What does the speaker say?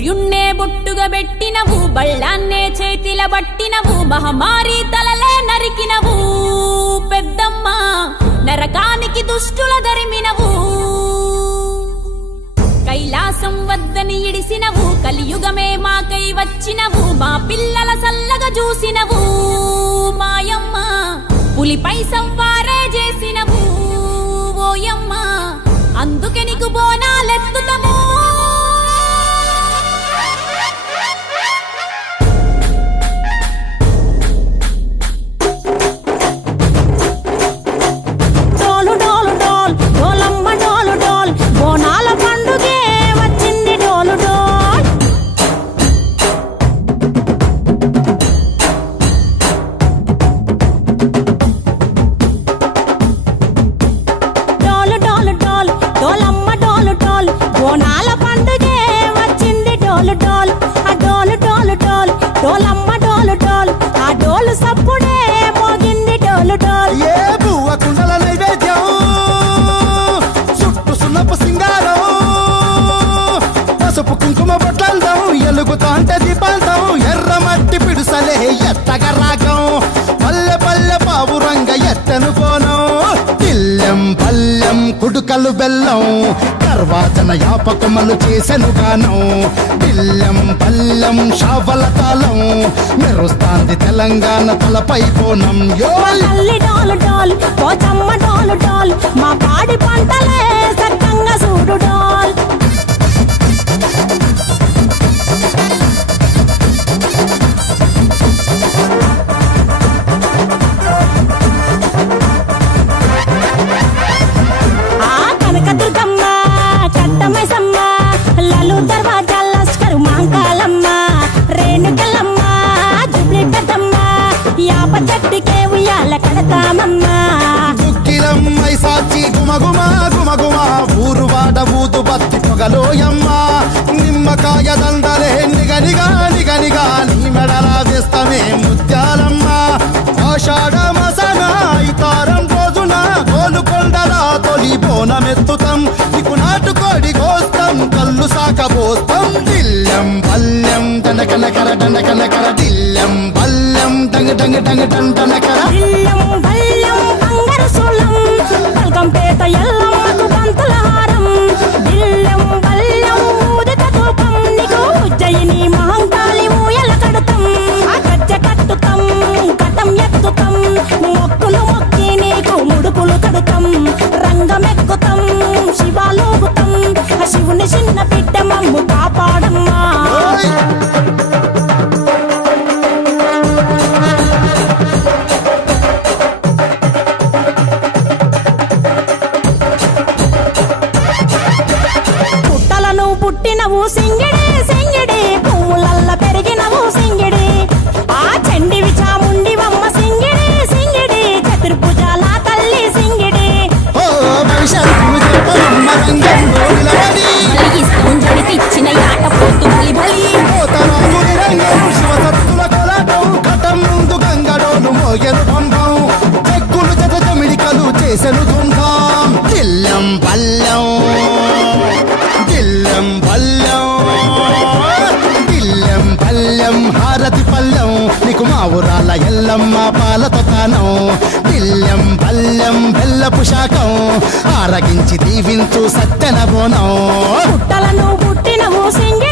సూర్యున్నే బొట్టుగా పెట్టినవు, బళ్ళాన్నే చేతిల బట్టినవు, మహమారి తలలే నరికినవు పెద్దమ్మ, నరకానికి దుష్టుల దరిమినవు. కైలాసం వద్దని ఇడిసినవు, కలియుగమే మాకై వచ్చినవు, మా పిల్లల సల్లగా చూసినవు మాయమ్మ, పులిపై సవ్వారే చేసినవు ఓయమ్మ, అందుకే నీకు బోనాలెత్తుతము. కుడుకలు బెల్లం తర్వాతన యాపకమలు చేసెను గానం, బిల్లం పల్లెం షావల తాళం మెరుస్తాంది తెలంగాణ తలపై పోనం. మా పాడి పంటలే సక్కంగా చూడు డాల్. దుక్కిలమ్మై సాచి గుమగుమా గుమగుమా ఊరువాడ ఊదు బత్తి పొగలోయమ్మ, నిమ్మకాయ దండలే నిగనిగా నిగనిగా నీ మెడలా వేస్తమే ముత్యాలమ్మ. ఆషాఢ మసన ఇతారం రోజున గోలుకొండలా తొలి బోనమెత్తుతాం, నీకు నాటుకోడి కోస్తాం కళ్ళు సాకబోస్తాం. దిల్లం పల్లెం దండకనకర దండకనకర దిల్లం పల్లెం డంగ డంగ డంగ డండనకర పేట ఎల్లమ్మకు పంతుల హారం, బిల్లం బల్లం ఊదిత ధూపం, నీకు ఉజ్జయిని మహంకాళి ఊయల కడుతాం, గజ్జ కట్టుతాం కటం ఎత్తుతాం, మొక్కులు మొక్కి నీకు ముడుపులు కడుతాం, రంగమెక్కుతాం శివాలోగుతాం, శివుని చిన్న బిడ్డ మమ్ము కాపాడమ్మా. పుట్టినవు సింగిడి సింగిడి, పువ్వులల్ల పెరిగినవు సింగిడి, ఆ చండివి చాముండివమ్మ సింగిడి సింగిడి, చతుర్భుజాల తల్లి సింగిడి. ఇచ్చిన ఆట పోతు బలి బలి చెక్కులు జత జమిడికలు చేసెను ధూమ్ధాం. దిల్లం పల్లెం దిల్లం పల్లెం దిల్లం పల్లెం హారతి పల్లెం, నీకు మా ఊరాల ఎల్లమ్మ పాలతో తానం. దిల్లం పల్లెం బెల్లపు శాఖం ఆరగించి దీవించు సత్యన బోనం. పుట్టలను పుట్టినవు సింగి